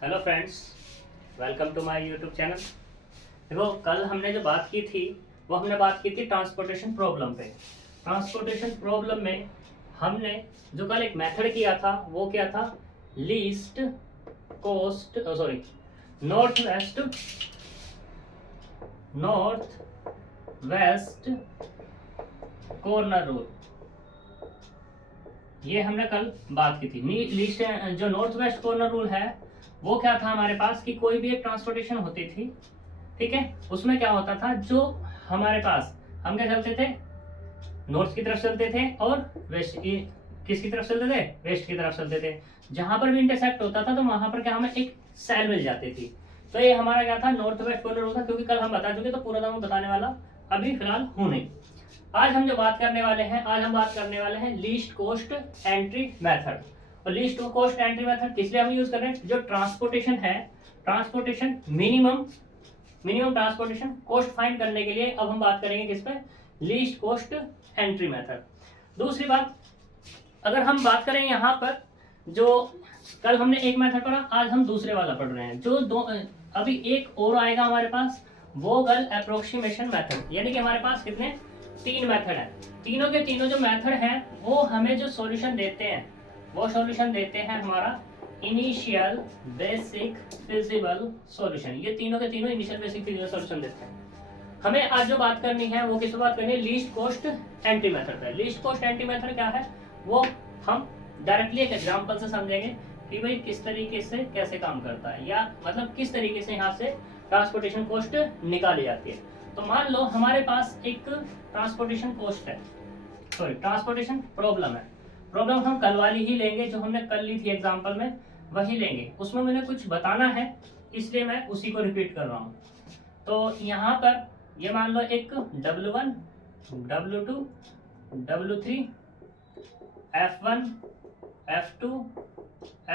Hello friends, welcome to my YouTube channel. देखो, कल हमने जो बात की थी वो हमने बात की थी ट्रांसपोर्टेशन प्रॉब्लम पे। ट्रांसपोर्टेशन प्रॉब्लम में हमने जो कल एक मेथड किया था वो क्या था? Least cost north west corner rule. ये हमने कल बात की थी। लीस्ट जो नॉर्थ वेस्ट कॉर्नर रूल है वो क्या था हमारे पास कि कोई भी एक ट्रांसपोर्टेशन होती थी, ठीक है, उसमें क्या होता था, जो हमारे पास हम क्या चलते थे, नॉर्थ की तरफ चलते थे और वेस्ट की, किसकी तरफ चलते थे? वेस्ट की तरफ चलते थे। जहां पर भी इंटरसेक्ट होता था तो वहां पर क्या हमें एक सेल मिल जाती थी। तो ये हमारा क्या था? नॉर्थ वेस्ट कॉर्नर रूल था। क्योंकि कल हम बता चुके तो पूरा मैं बताने वाला अभी फिलहाल हूं नहीं। आज हम जो बात करने वाले हैं, आज हम बात करने वाले हैं लीस्ट कॉस्ट एंट्री मेथड। और लीस्ट कॉस्ट एंट्री मेथड किस लिए हम यूज कर रहे हैं? जो ट्रांसपोर्टेशन है, transportation minimum transportation cost find करने के लिए अब हम बात करेंगे किस पे? Least cost entry method. दूसरी बात, अगर हम बात करें यहाँ पर, जो कल हमने एक मेथड पढ़ा, आज हम दूसरे वाला पढ़ रहे हैं। जो दो अभी एक और आएगा हमारे पास, वोगल अप्रोक्सीमेशन मेथड। यानी कि हमारे पास कितने? तीन मेथड है। तीनों के तीनों जो मेथड हैं वो हमें जो सॉल्यूशन देते हैं वो सॉल्यूशन देते हैं हमारा इनिशियल बेसिक फिजिबल सॉल्यूशन। ये तीनों के तीनों इनिशियल बेसिक फिजिबल सॉल्यूशन देते हैं। हमें आज जो बात करनी है वो किस पे बात करनी है? लीस्ट कॉस्ट एंट्री मेथड पे। लीस्ट कॉस्ट एंट्री मेथड क्या है वो हम डायरेक्टली एक एग्जांपल से समझेंगे कि भाई किस तरीके से कैसे काम करता है, या मतलब किस तरीके से यहाँ से ट्रांसपोर्टेशन कॉस्ट निकाली जाती है। तो मान लो हमारे पास एक ट्रांसपोर्टेशन कॉस्ट है, सॉरी ट्रांसपोर्टेशन प्रॉब्लम है। प्रॉब्लम हम कल वाली ही लेंगे, जो हमने कल ली थी एग्जांपल में वही लेंगे। उसमें मैंने कुछ बताना है इसलिए मैं उसी को रिपीट कर रहा हूँ। तो यहाँ पर ये मान लो एक W1, W2, W3, F1, F2,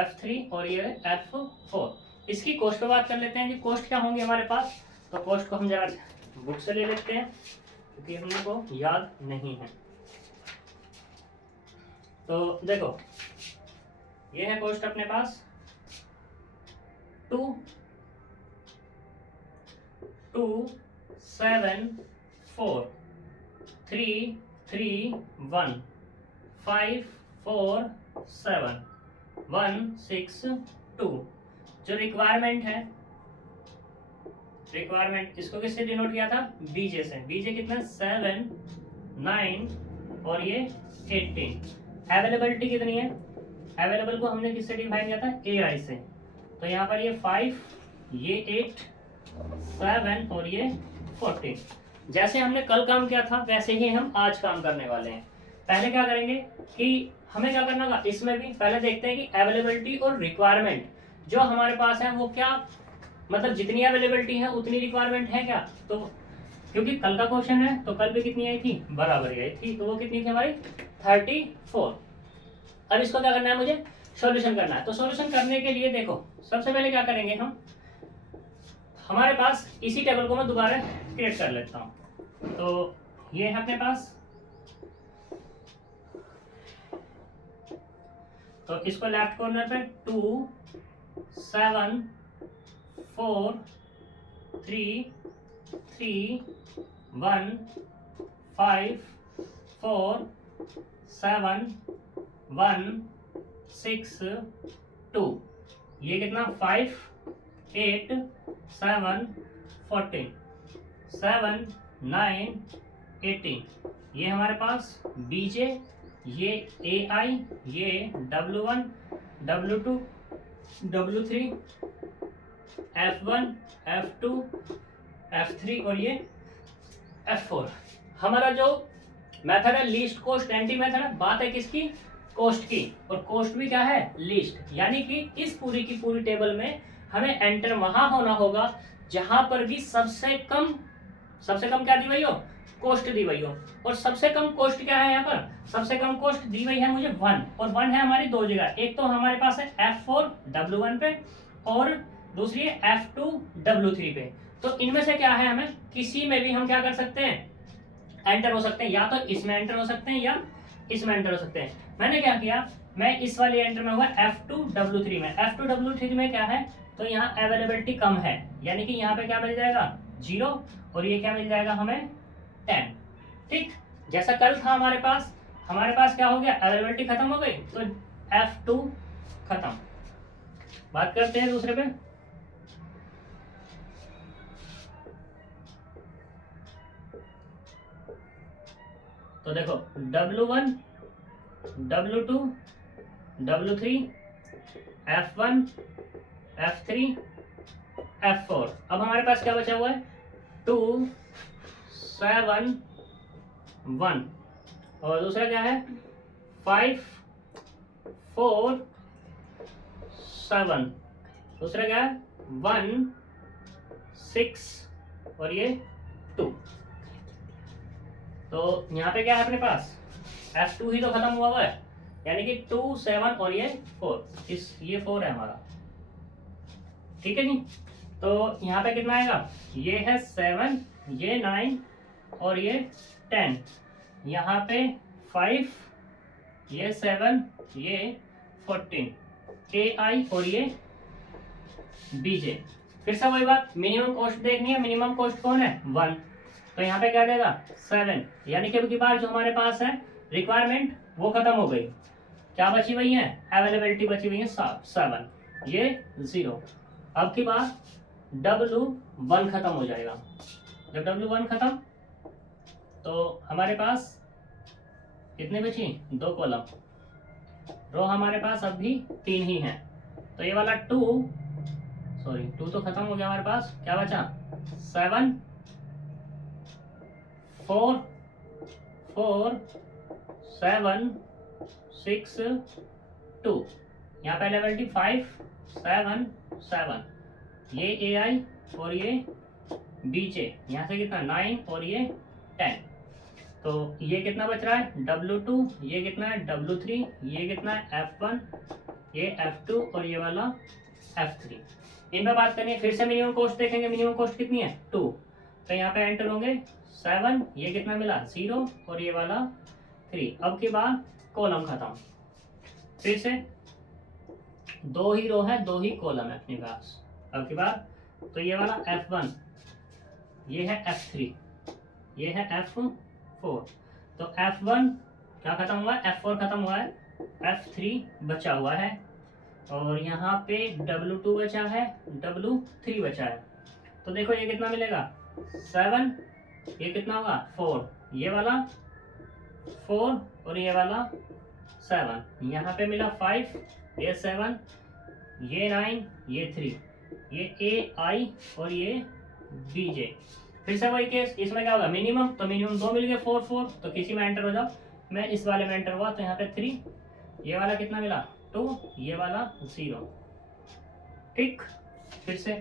F3 और ये F4। इसकी कॉस्ट पे बात कर लेते हैं कि कॉस्ट क्या होंगी हमारे पास। तो कॉस्ट को हम जरा बुक से ले लेते हैं क्योंकि हम लोग को याद नहीं है। तो देखो, ये है कॉस्ट अपने पास 2, 2, 7, 4, 3, 3, 1, 5, 4, 7, 1, 6, 2। जो रिक्वायरमेंट है, रिक्वायरमेंट इसको किससे डिनोट किया था? बीजे से। बीजे कितना? 7, 9 और ये 18। अवेलेबिलिटी कितनी है? अवेलेबल को हमने किससे डिफाइन किया था? AI से। तो यहाँ पर ये 5, ये 8, 7 और ये 14। जैसे हमने कल काम किया था वैसे ही हम आज काम करने वाले हैं। पहले क्या करेंगे कि हमें क्या करना होगा, इसमें भी पहले देखते हैं कि अवेलेबिलिटी और रिक्वायरमेंट जो हमारे पास है वो क्या, मतलब जितनी अवेलेबिलिटी है उतनी रिक्वायरमेंट है क्या। तो क्योंकि कल का क्वेश्चन है तो कल भी कितनी आई थी? बराबर आई थी। तो वो कितनी थी हमारी? 34। अब इसको क्या करना है? मुझे सॉल्यूशन करना है। तो सॉल्यूशन करने के लिए देखो, सबसे पहले क्या करेंगे हम, हमारे पास इसी टेबल को मैं दोबारा क्रिएट कर लेता हूं। तो ये है अपने पास, तो इसको लेफ्ट कॉर्नर पे 2, 7, 4, 3, 3, 1, 5, 4, 7, 1, 6, 2। ये कितना? 5, 8, 7, 14, 7, 9, 18। ये हमारे पास बीजे, ये AI, ये W1, W2, W3, F1, F2, F3 और ये F4। हमारा जो मेथड है लीस्ट कॉस्ट एंट्री मेथड है। बात है किसकी? कॉस्ट की। और कॉस्ट भी क्या है? लीस्ट। यानी कि इस पूरी की पूरी टेबल में हमें एंटर वहां होना होगा जहां पर भी सबसे कम क्या दी हुई हो? कॉस्ट दी हुई हो। और सबसे कम कॉस्ट क्या है यहाँ पर? सबसे कम कॉस्ट दी हुई है मुझे 1, और 1 है हमारी दो जगह। एक तो हमारे पास है F4 W1 पे और दूसरी है F2 W3 पे। तो इनमें से क्या है, हमें किसी में भी हम क्या कर सकते हैं? एंटर हो सकते हैं। या तो इसमें एंटर हो सकते हैं या इसमें एंटर हो सकते हैं। मैंने क्या किया, मैं इस वाली एंटर में हुआ F2W3 में। F2W3 में क्या है? तो यहाँ अवेलेबिलिटी कम है, यानी कि यहाँ पे क्या मिल जाएगा 0 और ये क्या मिल जाएगा हमें 10। ठीक, जैसा कल था हमारे पास क्या हो गया, अवेलेबिलिटी खत्म हो गई तो F2 खत्म। बात करते हैं दूसरे पे। तो देखो W1, W2, W3, F1, F3, F4। अब हमारे पास क्या बचा हुआ है 2, 7, 1 और दूसरा क्या है 5, 4, 7। दूसरा क्या है 1, 6 और ये 2। तो यहाँ पे क्या है अपने पास F2 ही तो खत्म हुआ है, यानी कि 2, 7 और ये 4, ये 4 है हमारा। ठीक है जी, तो यहाँ पे कितना आएगा, ये है 7, ये 9 और ये 10, यहाँ पे 5, ये 7, ये 14, AI और ये BJ। फिर से वही बात, मिनिमम कॉस्ट देखनी है, मिनिमम कॉस्ट कौन है 1, तो यहाँ पे क्या देगा 7, यानी कि अब की बार जो हमारे पास है रिक्वायरमेंट वो खत्म हो गई, क्या बची हुई है अवेलेबिलिटी बची हुई है 7, ये 0। अब की बार W1 खत्म हो जाएगा, जब W1 खत्म तो हमारे पास कितने बची 2 कॉलम, रो हमारे पास अब भी 3 ही हैं। तो ये वाला 2 तो खत्म हो गया, हमारे पास क्या बचा 7, 4, 4, 7, 6, 2, यहाँ पे अवेलेबिलिटी 5, 7, 7, ये AI और ये BJ, यहाँ से कितना 9 और ये 10। तो ये कितना बच रहा है W2, ये कितना है W3, ये कितना है F1, ये F2 और ये वाला F3। इन पे बात करनी है, फिर से मिनिमम कॉस्ट देखेंगे, मिनिमम कॉस्ट कितनी है 2, तो यहाँ पे एंटर होंगे 7, ये कितना मिला 0 और ये वाला 3। अब के बाद कॉलम खत्म, फिर से 2 ही रो है 2 ही कॉलम है अपने पास। अब के बाद तो ये वाला F1, ये है F3, ये है F4, तो F1 क्या खत्म हुआ है F4 खत्म हुआ है, F3 बचा हुआ है और यहाँ पे W2 बचा है, W3 बचा है। तो देखो ये कितना मिलेगा 7, ये कितना होगा 4, ये वाला 4 और ये वाला 7, यहाँ पे मिला 5, ये 7, ये 9, ये 3, ये AI और ये BJ। फिर से वही केस, इसमें क्या होगा मिनिमम, तो मिनिमम 2 मिल गए 4, 4, तो किसी में एंटर हो जाओ, मैं इस वाले में एंटर हुआ तो यहाँ पे 3, ये वाला कितना मिला 2, ये वाला 0। ठीक, फिर से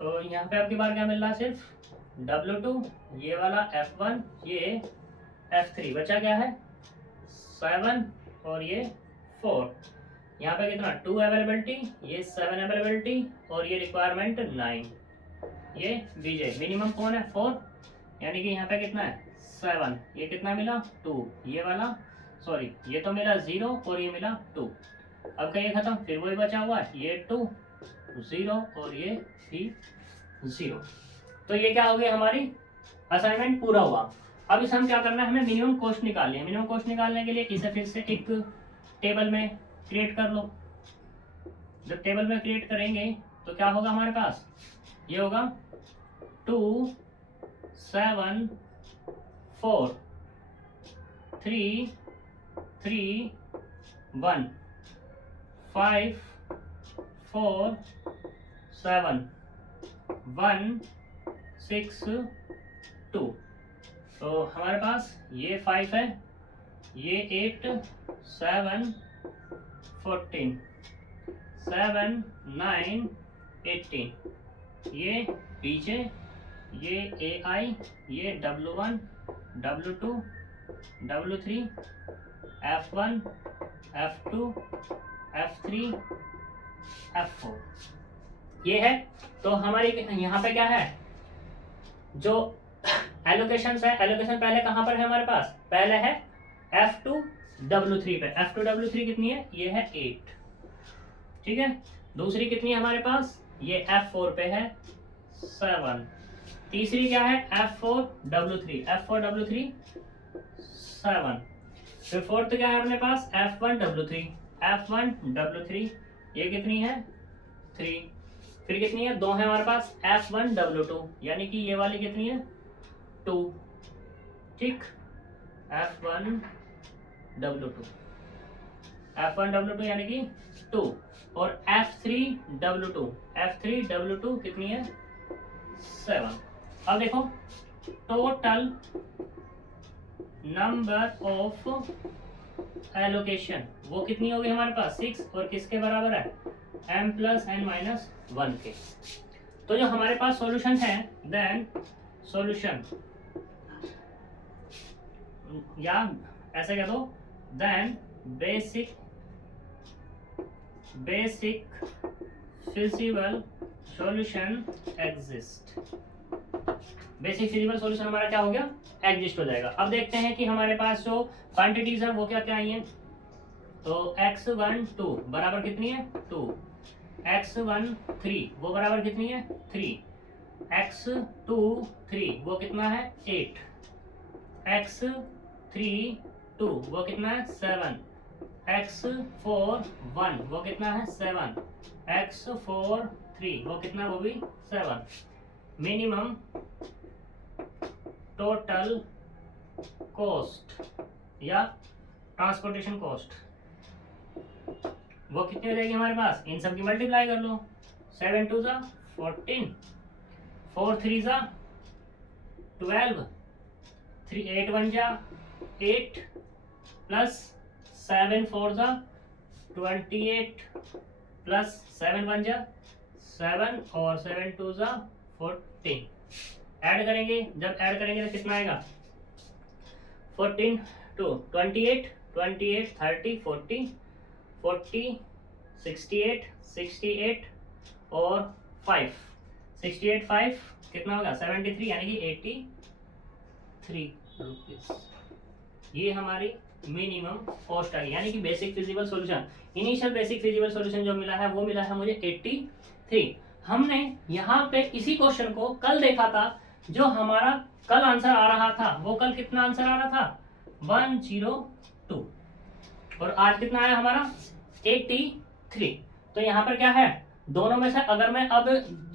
तो यहाँ पे आपकी बार क्या मिल रहा है सिर्फ W2, ये वाला F1, ये F3, बचा क्या है 7 और ये 4, यहाँ पे कितना 2 अवेलेबिलिटी, ये 7 अवेलेबिलिटी और ये रिक्वायरमेंट 9, ये BJ। मिनिमम कौन है 4, यानी कि यहाँ पे कितना है 7, ये कितना मिला 2, ये वाला ये तो मिला 0 और ये मिला 2। अब का ये खत्म, फिर वही बचा हुआ है ये 2, 0 और ये भी 0। तो ये क्या हो गया हमारी असाइनमेंट पूरा हुआ। अब इसे हम क्या करना है, हमें मिनिमम कॉस्ट निकालनी है। मिनिमम कॉस्ट निकालने के लिए इसे फिर से एक टेबल में क्रिएट कर लो। जब टेबल में क्रिएट करेंगे तो क्या होगा हमारे पास, ये होगा 2, 7, 4, 3, 3, 1, 5, 4, 7, 1, 6, 2। तो हमारे पास ये 5 है, ये 8, 7, 14, 7, 9, 18, ये BJ, ये AI, ये W1, W2, W3, F1, F2, F3, F4, ये है। तो हमारी यहाँ पे क्या है, जो एलोकेशन है, एलोकेशन पहले कहाँ पर है हमारे पास, पहले है F2 W3 पे। F2 W3 कितनी है, ये है 8। ठीक है। दूसरी कितनी है हमारे पास, ये F4 पे है 7। तीसरी क्या है F4W3, F4W3 7। फिर फोर्थ क्या है अपने पास F1W3, F1W3 ये कितनी है 3। फिर कितनी है, दो है हमारे पास F1W2 यानी कि ये वाली कितनी है 2, ठीक। F1W2 यानी कि 2 और F3W2 कितनी है 7। अब देखो टोटल नंबर ऑफ एलोकेशन वो कितनी होगी हमारे पास 6 और किसके बराबर है m+n-1 के। तो जो हमारे पास सॉल्यूशन है देन सॉल्यूशन, या ऐसे कह दो then basic feasible solution exist. Basic feasible solution हमारा क्या हो गया एग्जिस्ट हो जाएगा। अब देखते हैं कि हमारे पास जो क्वांटिटीज है वो क्या क्या आई है। तो x12 बराबर कितनी है 2, x13 वो बराबर कितनी है 3, x23 वो कितना है 8, x32 वो कितना है 7, x41 वो कितना है 7, x43 वो कितना वो भी 7। मिनिमम टोटल कॉस्ट या ट्रांसपोर्टेशन कॉस्ट वो कितनी हो जाएगी हमारे पास, इन सब की मल्टीप्लाई कर लो। 7 2 जा 14, 4 3 जा 12, 3 8 1 जा 8 प्लस 7 4 जा 28 प्लस 7 1 जा 7 और 7 2 जा 14। ऐड करेंगे, जब ऐड करेंगे तो कितना आएगा 14 2 28 28 30 40 40 68 68 और 5 68 5 कितना होगा 73 यानी कि 83 रुपीज। ये हमारी मिनिमम कॉस्ट आई यानी कि basic feasible solution. Initial basic feasible solution जो मिला है वो मिला है मुझे 83। हमने यहाँ पे इसी क्वेश्चन को कल देखा था, जो हमारा कल आंसर आ रहा था वो कल कितना आंसर आ रहा था 102 और आज कितना आया हमारा 83। तो यहाँ पर क्या है दोनों में से अगर मैं अब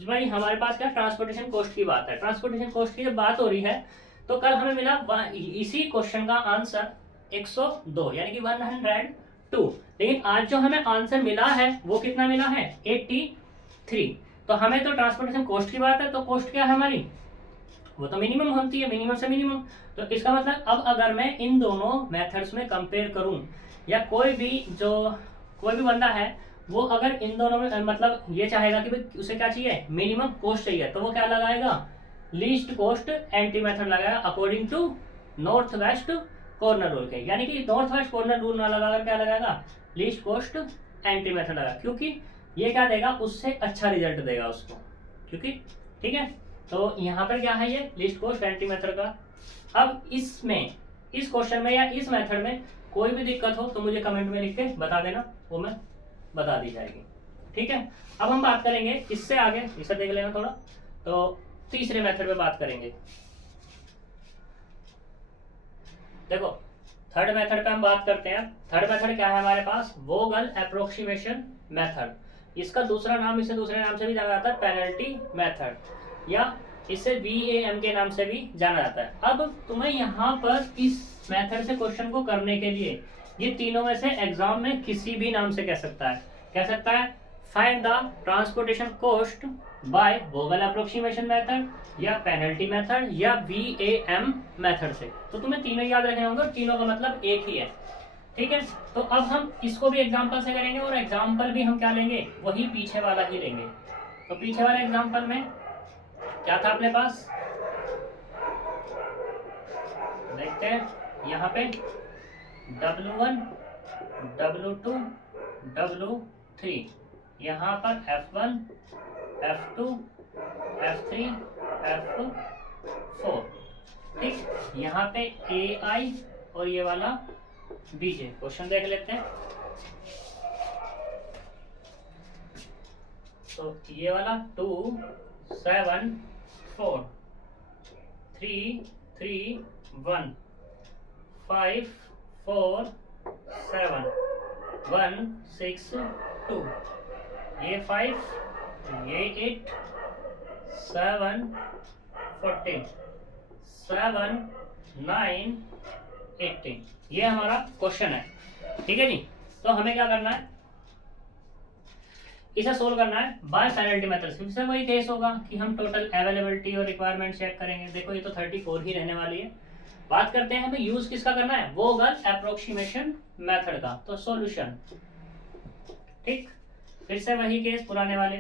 भाई हमारे पास क्या ट्रांसपोर्टेशन कॉस्ट की बात है, ट्रांसपोर्टेशन कॉस्ट की जब बात हो रही है तो कल हमें मिला इसी क्वेश्चन का आंसर 102 यानी कि 102। लेकिन आज जो हमें आंसर मिला है वो कितना मिला है 83। तो हमें तो ट्रांसपोर्टेशन कॉस्ट की बात है, तो कॉस्ट क्या है हमारी वो तो मिनिमम होती है, मिनिमम से मिनिमम। तो इसका मतलब अब अगर मैं इन दोनों मेथड्स में कंपेयर करूं या कोई भी बंदा है वो अगर इन दोनों में मतलब ये चाहेगा कि भाई उसे क्या चाहिए मिनिमम कॉस्ट चाहिए, तो वो क्या लगाएगा लीस्ट कॉस्ट एंटी मेथड लगाएगा according to north west corner rule के। यानी कि नॉर्थ वेस्ट कॉर्नर रूल ना लगाकर क्या लगाएगा लीस्ट कॉस्ट एंटी मेथड लगाएगा, क्योंकि ये क्या देगा उससे अच्छा रिजल्ट देगा उसको, क्योंकि ठीक है। तो यहाँ पर क्या है ये लिस्ट कॉस्ट एंटी मेथड का। अब इसमें इस क्वेश्चन में या इस मेथड में कोई भी दिक्कत हो तो मुझे कमेंट में लिख के बता देना, वो मैं बता दी जाएगी, ठीक है। अब हम बात करेंगे इससे आगे, इसे देख लेना थोड़ा। तो तीसरे मेथड पे बात करेंगे। देखो थर्ड मेथड पे हम बात करते हैं। थर्ड मेथड क्या है हमारे पास वोगल अप्रोक्सीमेशन मेथड। इसका दूसरा नाम, इसे दूसरे नाम से भी जाना जाता है पेनल्टी मेथड, या इसे VAM के नाम से भी जाना जाता है। अब तुम्हें यहाँ पर इस मेथड से क्वेश्चन को करने के लिए ये तीनों में से एग्जाम में किसी भी नाम से कह सकता है find the transportation cost by Vogel approximation method या पेनल्टी मेथड या VAM मेथड से। तो तुम्हें तीनों याद रखने होंगे, तीनों का मतलब एक ही है, ठीक है। तो अब हम इसको भी एग्जाम्पल से करेंगे और एग्जाम्पल भी हम क्या लेंगे वही पीछे वाला ही लेंगे। तो पीछे वाले एग्जाम्पल में क्या था अपने पास देखते हैं। यहाँ पे W1 W2 W3, यहाँ पर F1 F2 F3 F4, ठीक। यहाँ पे AI और ये वाला BJ। क्वेश्चन देख लेते हैं। तो ये वाला 2 7 4 3 3 1 5 4 7 1 6 2, ये 5, ये 8 7 14 7 9 18, ये हमारा क्वेश्चन है। ठीक है जी। तो हमें क्या करना है, इसे सोल्व करना है बाय पेनल्टी मेथड। फिर से वही केस होगा कि हम टोटल अवेलेबिलिटी और रिक्वायरमेंट चेक करेंगे। देखो ये तो 34 ही रहने वाली है। बात करते हैं हमें यूज किसका करना है, वोगल एप्रोक्सीमेशन मेथड का। तो सॉल्यूशन, ठीक, फिर से वही केस पुराने वाले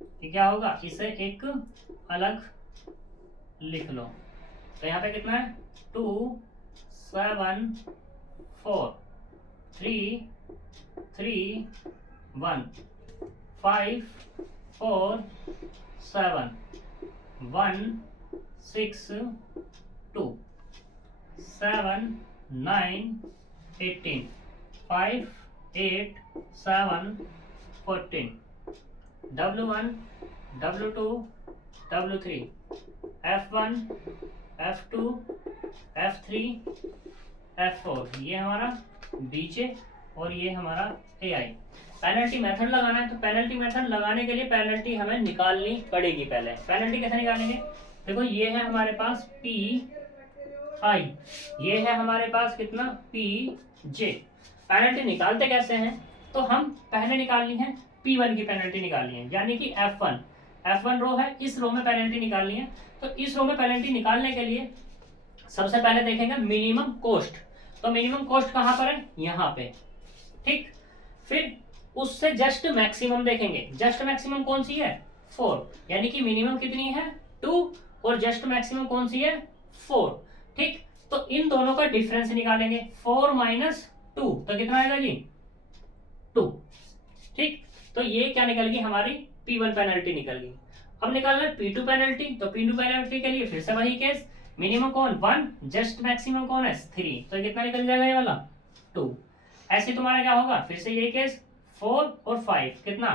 कि क्या होगा, इसे एक अलग लिख लो। तो यहाँ पे कितना है, 2 7 4 3 3 1 5 4 7 1 6 2 7 9 18 5 8 7 14 W1 W2 W3 F1 F2 F3 F4, ये हमारा बीजे और ये हमारा AI। पेनल्टी मेथड लगाना है, तो पेनल्टी मेथड लगाने के लिए पेनल्टी हमें निकालनी पड़ेगी। पहले पेनल्टी कैसे निकालेंगे, देखो ये है हमारे पास PI, ये है हमारे पास कितना PJ। पेनल्टी निकालते कैसे हैं, तो हम पहले निकालनी है P1 की पेनल्टी निकालनी है, यानी कि F1 रो है, इस रो में पेनल्टी निकालनी है। तो इस रो में पेनल्टी निकालने के लिए सबसे पहले देखेंगे मिनिमम कॉस्ट। तो मिनिमम कॉस्ट कहां पर है, यहाँ पे, ठीक। फिर उससे जस्ट मैक्सिमम देखेंगे, जस्ट मैक्सिमम कौन सी है, 4, यानी कि मिनिमम कितनी है 2 और जस्ट मैक्सिमम कौन सी है 4, ठीक। तो इन दोनों का डिफरेंस निकालेंगे, 4 माइनस 2 तो कितना आएगा जी 2, ठीक। तो ये क्या निकल गई, हमारी P1 पेनल्टी निकल गई। अब निकालना है P2 पेनल्टी। तो P2 पेनल्टी के लिए फिर से वही केस, मिनिमम कौन 1, जस्ट मैक्सिमम कौन है 3, तो कितना निकल जाएगा ये वाला 2। ऐसे तुम्हारा क्या होगा, फिर से यही केस 4 और 5 कितना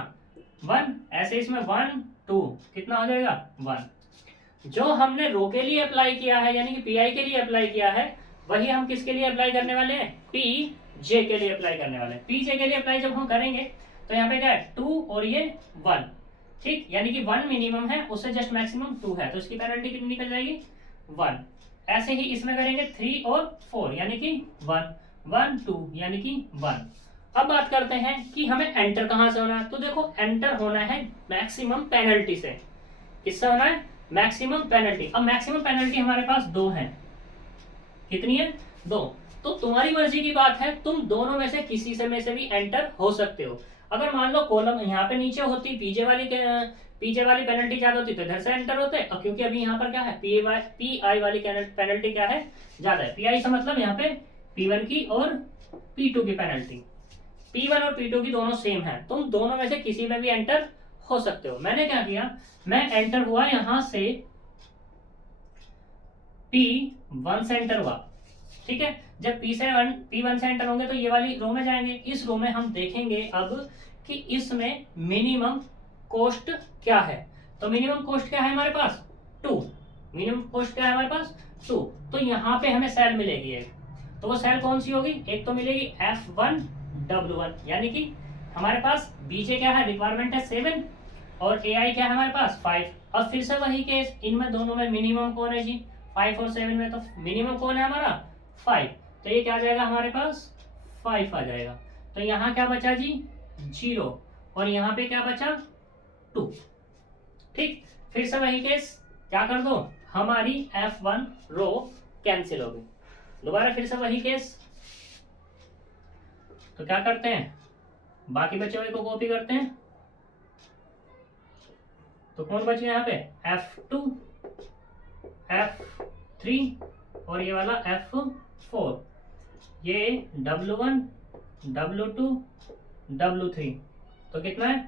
1, ऐसे इसमें 1 2 कितना हो जाएगा 1। जो हमने रो के लिए अप्लाई किया है, यानी कि PI के लिए अप्लाई किया है, वही हम किसके लिए अप्लाई करने वाले हैं, PJ के लिए अप्लाई करने वाले हैं। PJ के लिए अप्लाई जब हम करेंगे तो यहाँ पे क्या है 2 और ये 1, ठीक, यानी कि 1 मिनिमम है, उससे जस्ट मैक्सिमम 2 है, तो इसकी पेनल्टी कितनी निकल जाएगी 1। ऐसे ही इसमें करेंगे 3 और 4, यानी कि 1 1 2 यानी कि 1। अब बात करते हैं कि हमें एंटर कहां से होना है। तो देखो एंटर होना है मैक्सिमम पेनल्टी से। किससे होना है, मैक्सिमम पेनल्टी। अब मैक्सिमम पेनल्टी हमारे पास 2 है, कितनी है 2। तो तुम्हारी मर्जी की बात है, तुम दोनों में से किसी से में से भी एंटर हो सकते हो। अगर मान लो कॉलम यहाँ पे नीचे होती, पीजे वाली पेनल्टी ज्यादा होती तो इधर से एंटर होते, और क्योंकि अभी यहाँ पर क्या है PI वाली पेनल्टी क्या है ज्यादा है। PI से मतलब यहाँ पे P1 की और P2 की पेनल्टी, P1 और P2 की दोनों सेम है, तुम दोनों में से किसी में भी एंटर हो सकते हो। मैंने क्या किया, मैं एंटर हुआ यहां से P1 से एंटर हुआ, ठीक है। जब P1 से एंटर होंगे तो ये वाली रो में जाएंगे। इस रो में हम देखेंगे अब कि इसमें मिनिमम कॉस्ट क्या है। तो मिनिमम कॉस्ट क्या है हमारे पास 2, मिनिमम कॉस्ट क्या है हमारे पास 2। तो यहाँ पे हमें सेल मिलेगी एक, तो वो सेल कौन सी होगी, एक तो मिलेगी F1 W1, यानी कि हमारे पास बीजे क्या है, रिक्वायरमेंट है 7 और AI क्या है हमारे पास 5। अब फिर से वही केस, इनमें दोनों में मिनिमम कौन है जी 5 और 7 में, तो मिनिमम कौन है हमारा 5, तो ये क्या आ जाएगा हमारे पास 5 आ जाएगा। तो यहाँ क्या बचा जी 0 और यहाँ पे क्या बचा 2, ठीक। फिर से वही केस, क्या कर दो, हमारी F1 रो कैंसिल हो गई। दोबारा फिर से वही केस, तो क्या करते हैं, बाकी बचे हुए को कॉपी करते हैं। तो कौन बचे यहाँ पे F2 F3 और ये वाला F4, ये W1 W2 W3, तो कितना है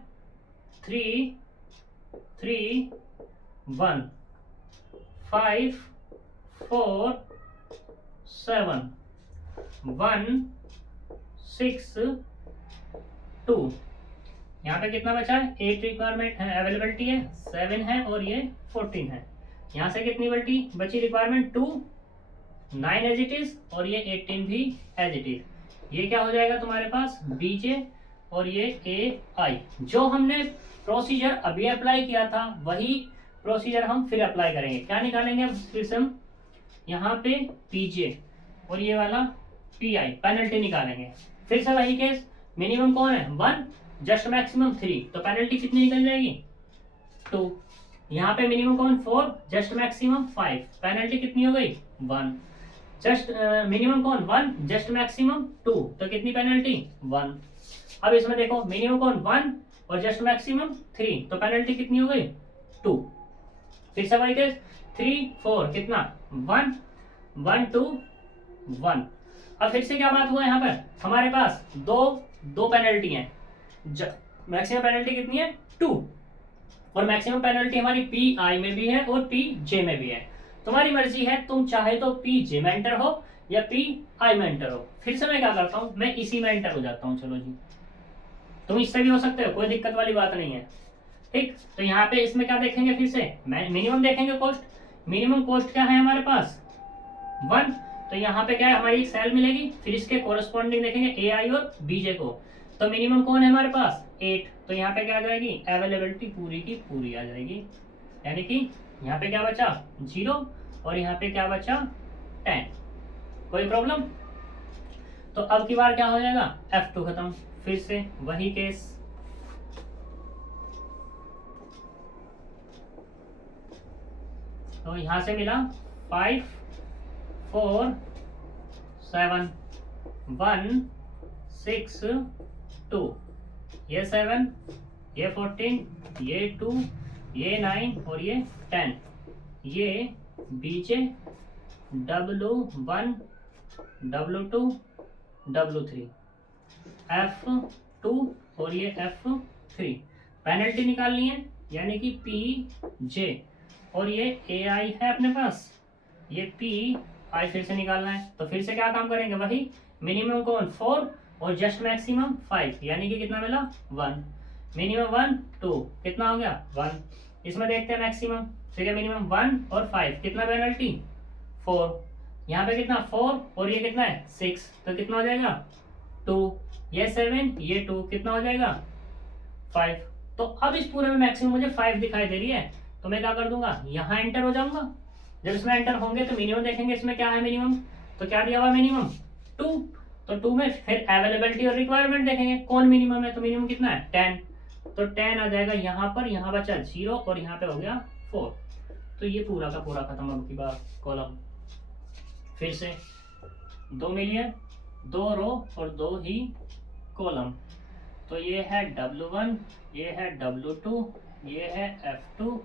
3 3 1 5 4 7 1 6 2 यहाँ पे कितना बचा है, 8 रिक्वायरमेंट है, अवेलेबिलिटी है 7 है और ये 14 है। यहाँ से कितनी बची रिक्वायरमेंट 2, 9 एज इट इज और ये 18 भी एज इट इज। ये क्या हो जाएगा तुम्हारे पास बीजे और ये ए आई। जो हमने प्रोसीजर अभी अप्लाई किया था वही प्रोसीजर हम फिर अप्लाई करेंगे। क्या निकालेंगे अब फिर से हम, यहाँ पे पीजे और ये वाला पी आई, पेनल्टी निकालेंगे। फिर से वही केस, मिनिमम कौन है 1, जस्ट मैक्सिमम 3, तो पेनल्टी कितनी निकल जाएगी 2। यहाँ पे मिनिमम कौन 4, जस्ट मैक्सिमम 5, पेनल्टी कितनी हो गई 1। जस्ट मिनिमम कौन 1, जस्ट मैक्सिमम 2, तो कितनी पेनल्टी 1। अब इसमें देखो मिनिमम कौन 1 और जस्ट मैक्सिमम 3, तो पेनल्टी कितनी हो गई 2। फिर से वही केस 3 4 कितना 1 1 2 1। अब फिर से क्या बात हुआ यहाँ पर, हमारे पास दो पेनल्टी है। मैक्सिमम पेनल्टी कितनी है 2 और मैक्सिमम पेनल्टी हमारी पी आई में भी है और पी जे में भी है। तुम्हारी मर्जी है, तुम चाहे तो पी जे में एंटर हो या पी आई में एंटर हो। फिर से मैं क्या करता हूँ, मैं इसी में एंटर हो जाता हूँ। चलो जी, तुम इससे भी हो सकते हो, कोई दिक्कत वाली बात नहीं है। ठीक, तो यहाँ पे इसमें क्या देखेंगे, फिर से मिनिमम देखेंगे कॉस्ट। मिनिमम कॉस्ट क्या है हमारे पास 1, तो यहाँ पे क्या है हमारी एक सेल मिलेगी, फिर इसके कोरस्पॉन्डिंग देखेंगे ए आई और बीजे को। तो मिनिमम कौन है हमारे पास 8, तो यहाँ पे क्या आ जाएगी अवेलेबिलिटी पूरी की पूरी आ जाएगी। यानी कि यहाँ पे क्या बचा 0 और यहाँ पे क्या बचा 10। कोई प्रॉब्लम? तो अब की बार क्या हो जाएगा F2 खत्म। फिर से वही केस, तो यहां से मिला 5 4 7 1 6 2, ये 7 ये 14 ये 2 ये 9 और ये 10। ये बीजे W1 W2 W3 F2 और ये F3। पेनल्टी निकालनी है, यानी कि पी जे और ये ए आई है अपने पास, ये पी आई फिर से निकालना है। तो फिर से क्या काम करेंगे, वही मिनिमम कौन 4 और जस्ट मैक्सिमम 5, यानी कि कितना मिला 1। मिनिमम 1 2 कितना हो गया 1। इसमें देखते हैं मैक्सिमम, फिर मिनिमम 1 और 5 कितना पेनल्टी 4। यहाँ पे कितना 4 और ये कितना है 6, तो कितना हो जाएगा 2। ये 7 ये 2 कितना हो जाएगा 5। तो अब इस पूरे में मैक्सिमम मुझे 5 दिखाई दे रही है, तो मैं क्या कर दूंगा यहाँ एंटर हो जाऊंगा। जब इसमें एंटर होंगे तो मिनिमम देखेंगे, इसमें क्या है मिनिमम, तो क्या दिया हुआ मिनिमम 2, तो 2 में फिर अवेलेबिलिटी और रिक्वायरमेंट देखेंगे कौन मिनिमम है, तो मिनिमम कितना है 10, तो 10 आ जाएगा यहाँ पर। यहाँ बचा 0 और यहाँ पे हो गया 4, तो ये पूरा का पूरा खत्म। अब की बार कॉलम फिर से 2 मिलियन 2 रो और 2 ही कॉलम। तो ये है W1 ये है W2 ये है F2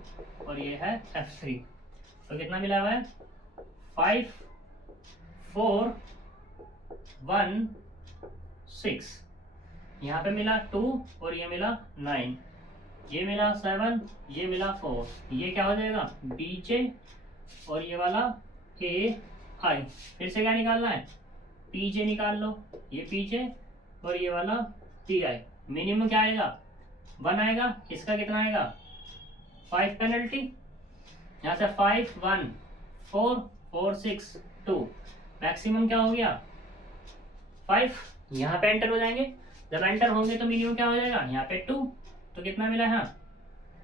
और ये है F3। तो कितना मिला हुआ है 5 4 1 6। यहाँ पे मिला 2 और ये मिला 9, ये मिला 7 ये मिला 4। ये क्या हो जाएगा बीजे और ये वाला ए आई। फिर से क्या निकालना है पीजे निकाल लो, ये पीजे और ये वाला पी आई। मिनिमम क्या आएगा 1 आएगा, इसका कितना आएगा 5 पेनल्टी। यहाँ से 5 1 4 4 6 2, मैक्सिमम क्या हो गया 5। यहाँ पे एंटर हो जाएंगे, जब एंटर होंगे तो मिनिमम क्या हो जाएगा यहाँ पे 2, तो कितना मिला यहाँ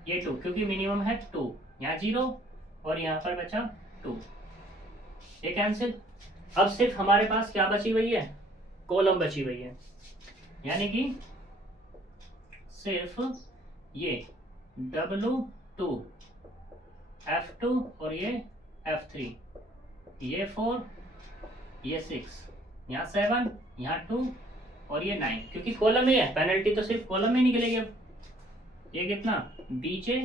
ये 2, क्योंकि मिनिमम है 2। यहाँ 0 और यहाँ पर बचा 2, ये कैंसिल। अब सिर्फ हमारे पास क्या बची हुई है कॉलम बची हुई है, यानी कि सिर्फ ये W2 F2 और ये F3, ये 4 ये 6, यहाँ 7 यहाँ 2 और ये 9, क्योंकि कॉलम में है पेनल्टी तो सिर्फ कॉलम में निकलेगी। अब ये कितना बीजे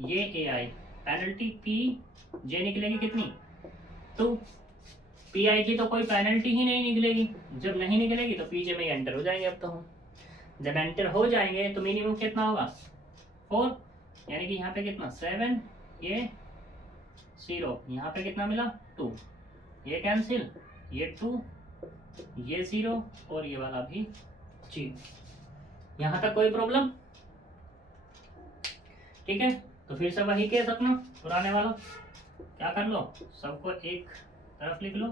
ये ए आई, पेनल्टी पी जे निकलेगी कितनी 2। पी आई की तो कोई पेनल्टी ही नहीं निकलेगी, जब नहीं निकलेगी तो पीजे में एंटर हो जाएंगे। अब तो हम जब एंटर हो जाएंगे तो मिनिमम कितना होगा 4, यानी कि यहाँ पे कितना 7 ये 0, यहाँ पे कितना मिला 2, ये कैंसिल, ये 2 ये 0 और ये वाला भी 0। यहाँ तक कोई प्रॉब्लम? ठीक है, तो फिर से वही केस अपना पुराने वाला, क्या कर लो, सबको एक तरफ लिख लो।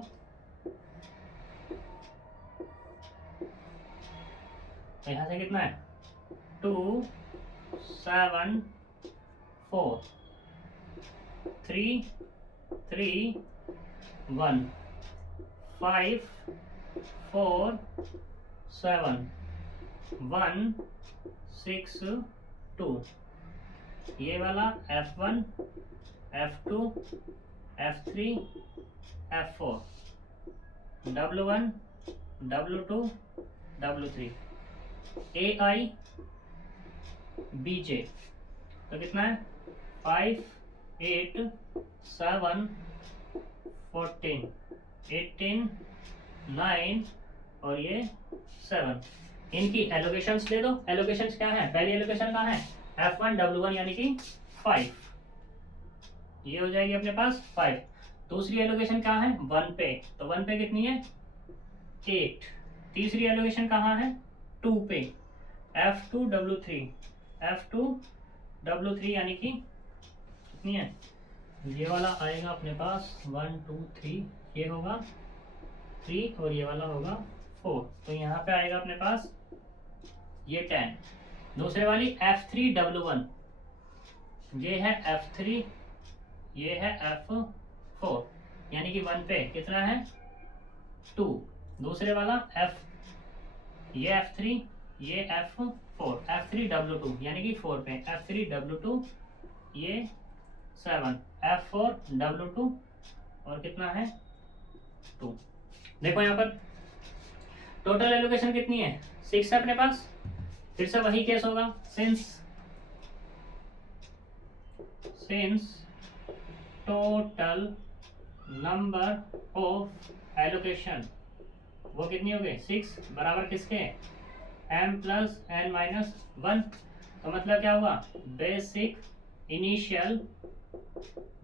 तो यहाँ से कितना है, 2 7 4 3 3 1 5 4 7 1 6 2। ये वाला F1 F2 F3 F4 W1 W2 W3 AI BJ। तो कितना है, 5 8 7 14 18 9 और ये 7। इनकी एलोकेशंस दे दो। एलोकेशंस क्या है, पहली एलोकेशन कहाँ है, F1 W1 यानी कि 5, ये हो जाएगी अपने पास 5। दूसरी एलोकेशन कहाँ है, 1 पे, तो 1 पे कितनी है, 8। तीसरी एलोकेशन कहाँ है, 2 पे, F2 W3 F2 W3 यानी कि कितनी है, ये वाला आएगा अपने पास 1 2 3, ये होगा 3 और ये वाला होगा 4। तो यहाँ पे आएगा अपने पास ये 10। दूसरे वाली F3 W1, ये है F3, ये है F4 यानी कि 1 पे कितना है, 2। दूसरे वाला ये F3 ये F4 F3 W2 यानी कि 4 पे, F3 W2 ये 7 F4 W2 और कितना है 2। देखो यहाँ पर टोटल एलोकेशन कितनी है, 6 है अपने पास। फिर से वही केस होगा, since total number of allocation वो कितनी हो गई, 6 बराबर किसके, m प्लस n माइनस 1। तो मतलब क्या हुआ, बेसिक इनिशियल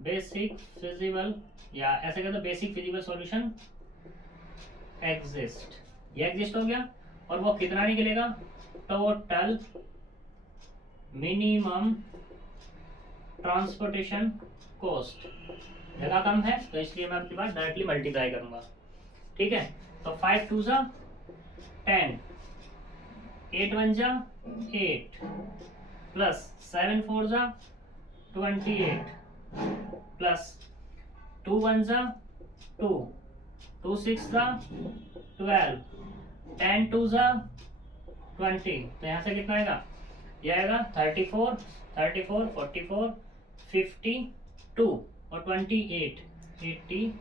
बेसिक फिजिबल, या ऐसे कहते बेसिक फिजिबल सॉल्यूशन एग्जिस्ट, ये एग्जिस्ट हो गया। और वो कितना निकलेगा, टोटल मिनिमम ट्रांसपोर्टेशन कॉस्ट। जगह कम है तो इसलिए मैं आपके पास डायरेक्टली मल्टीप्लाई करूंगा, ठीक है। तो 5 2 जा 10, 8 1 जा 8 प्लस 7 4 जा 28 प्लस 2 1 जा 2 2 6 जा 12 10 2 जा 20। तो यहाँ से कितना आएगा, ये आएगा 34 44 52 और 28 80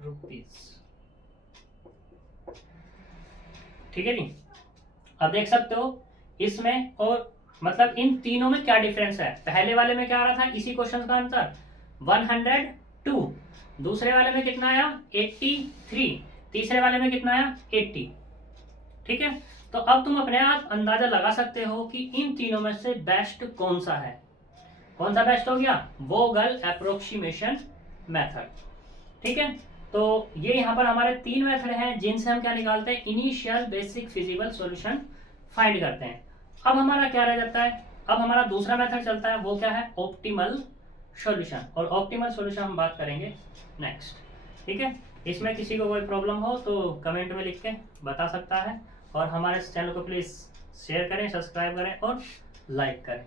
रुपीज, ठीक है नी। अब देख सकते हो इसमें और मतलब इन तीनों में क्या डिफरेंस है। पहले वाले में क्या आ रहा था, इसी क्वेश्चन का आंसर 102, दूसरे वाले में कितना आया 83, तीसरे वाले में कितना आया 80, ठीक है। तो अब तुम अपने आप अंदाजा लगा सकते हो कि इन तीनों में से बेस्ट कौन सा है। कौन सा बेस्ट हो गया, वोगल एप्रोक्सीमेशन मेथड, ठीक है। तो ये यहाँ पर हमारे 3 मेथड हैं जिनसे हम क्या निकालते हैं, initial basic feasible solution find करते हैं। अब हमारा क्या रह जाता है, अब हमारा दूसरा मेथड चलता है, वो क्या है, ऑप्टिमल सॉल्यूशन। और ऑप्टिमल सॉल्यूशन हम बात करेंगे नेक्स्ट, ठीक है। इसमें किसी को कोई प्रॉब्लम हो तो कमेंट में लिख के बता सकता है। और हमारे चैनल को प्लीज़ शेयर करें, सब्सक्राइब करें और लाइक करें।